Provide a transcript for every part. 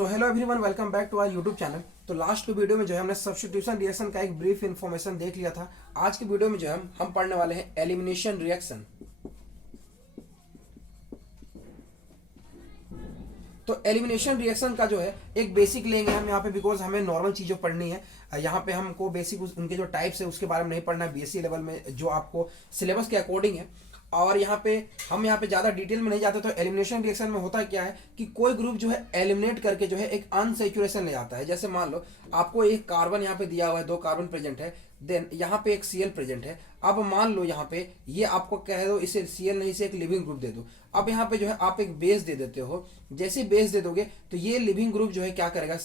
So hello everyone, welcome back to our YouTube channel. तो last की video में जो है हमने सब्स्टिट्यूशन रिएक्शन का एक ब्रीफ इन्फॉर्मेशन देख लिया था। आज की वीडियो में जो है हम पढ़ने वाले हैं एलिमिनेशन रिएक्शन। तो एलिमिनेशन रिएक्शन का जो है एक बेसिक लेंगे हम यहाँ पे, बिकॉज हमें नॉर्मल चीज़ों पढ़नी है। यहाँ पे हमको बेसिक उनके जो टाइप्स है उसके बारे में नहीं पढ़ना है, बीएससी लेवल में जो आपको सिलेबस के अकॉर्डिंग है। और यहाँ पे हम ज़्यादा डिटेल में नहीं जाते। तो एलिमिनेशन रिएक्शन में होता क्या है कि कोई ग्रुप जो है एलिमिनेट करके जो है एक अनसैचुरेशन ले जाता है। जैसे मान लो आपको एक कार्बन यहाँ पे दिया हुआ है, 2 कार्बन प्रेजेंट है, देन यहाँ पे एक Cl प्रेजेंट है। अब मान लो यहाँ पे ये आपको कह दो इसे Cl नहीं से एक लिविंग ग्रुप दे दो। अब यहाँ पे जो है आप एक बेस दे देते हो। जैसे बेस दे दोगे तो ये लिविंग ग्रुप जो है क्या करेगा,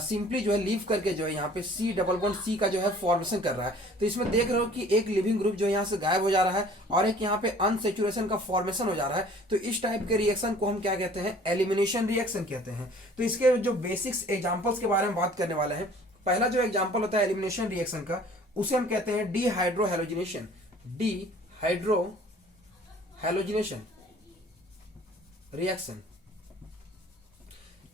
सिंपली जो है लीव करके जो है यहाँ पे C डबल बॉन्ड C का जो है फॉर्मेशन कर रहा है। तो इसमें देख रहे हो कि एक लिविंग ग्रुप जो है यहाँ से गायब हो जा रहा है और एक यहाँ पे अनसेचुरेशन का फॉर्मेशन हो जा रहा है। तो इस टाइप के रिएक्शन को हम क्या कहते हैं, एलिमिनेशन रिएक्शन कहते हैं। तो इसके जो बेसिक्स एग्जांपल्स के बारे में बात करने वाले हैं। पहला जो एग्जांपल होता है एलिमिनेशन रिएक्शन का, उसे हम कहते हैं डीहाइड्रोहैलोजिनेशन। डीहाइड्रोहैलोजिनेशन रिएक्शन।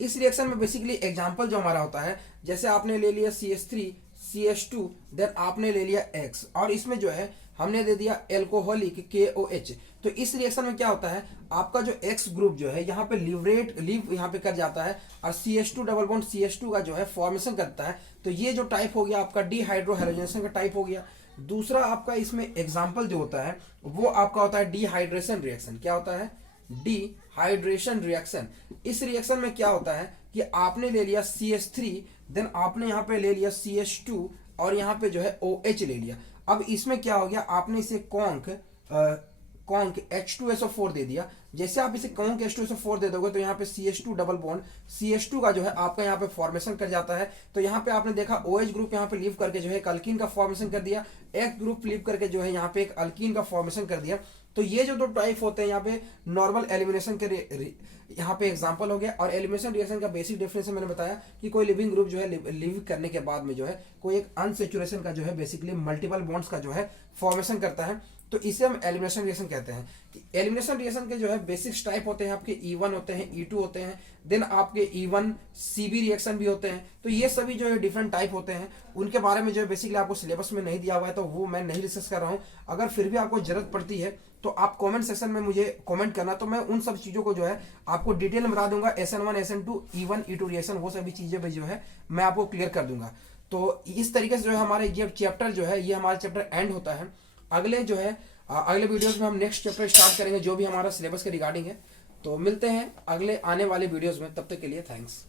इस रिएक्शन में बेसिकली एग्जांपल जो हमारा होता है, जैसे आपने ले लिया CH3 CH2, देन आपने ले लिया X और इसमें जो है हमने दे दिया एल्कोहलिक KOH। तो इस रिएक्शन में क्या होता है, आपका जो X ग्रुप जो है यहाँ पे लीव यहाँ पे कर जाता है और CH2 डबल बॉन्ड CH2 का जो है फॉर्मेशन करता है। तो ये जो टाइप हो गया आपका डीहाइड्रोहैलोजिनेशन का टाइप हो गया। दूसरा आपका इसमें एग्जाम्पल जो होता है वो आपका होता है डिहाइड्रेशन रिएक्शन। क्या होता है, डिहाइड्रेशन रिएक्शन। इस रिएक्शन में क्या होता है कि आपने ले लिया CH3, देन आपने यहाँ पे ले लिया CH2 और यहाँ पे जो है OH ले लिया। अब इसमें क्या हो गया, आपने इसे कॉन्क H2SO4 दे दिया। जैसे आप इसे कॉन्क H2SO4 दे दोगे तो यहाँ पे CH2 डबल बॉन्ड CH2 का जो है आपका यहाँ पे फॉर्मेशन कर जाता है। तो यहाँ पे आपने देखा OH ग्रुप यहाँ पे लीव करके जो है एक अल्कीन का फॉर्मेशन कर दिया, X ग्रुप लीव करके जो है यहाँ पे एक अल्कीन का फॉर्मेशन कर दिया। तो ये जो 2 टाइप होते हैं यहाँ पे नॉर्मल एलिमिनेशन के यहाँ पे एग्जांपल हो गया। और एलिमिनेशन रिएक्शन का बेसिक डिफरेंस मैंने बताया कि कोई लिविंग ग्रुप जो है लिव करने के बाद में जो है कोई एक अनसेचुरेशन का जो है बेसिकली मल्टीपल बॉन्ड्स का जो है फॉर्मेशन करता है। तो इसे हम एलिमिनेशन रिएक्शन कहते हैं। एलिमिनेशन रिएक्शन के जो है बेसिक्स टाइप होते हैं आपके E1 होते हैं, E2 होते हैं, देन आपके E1 CB रिएक्शन भी होते हैं। तो ये सभी जो है डिफरेंट टाइप होते हैं। उनके बारे में जो है बेसिकली आपको सिलेबस में नहीं दिया हुआ है तो वो मैं नहीं डिस्कस कर रहा हूँ। अगर फिर भी आपको जरूरत पड़ती है तो आप कमेंट सेक्शन में मुझे कमेंट करना, तो मैं उन सब चीज़ों को जो है आपको डिटेल में बता दूंगा। SN1 SN2 E1 E2 reaction वो सभी चीज़ें भी जो है मैं आपको क्लियर कर दूंगा। तो इस तरीके से जो है हमारे ये चैप्टर जो है, ये हमारा चैप्टर एंड होता है। अगले वीडियोस में हम नेक्स्ट चैप्टर स्टार्ट करेंगे जो भी हमारा सिलेबस के रिगार्डिंग है। तो मिलते हैं अगले आने वाले वीडियोस में, तब तक के लिए थैंक्स।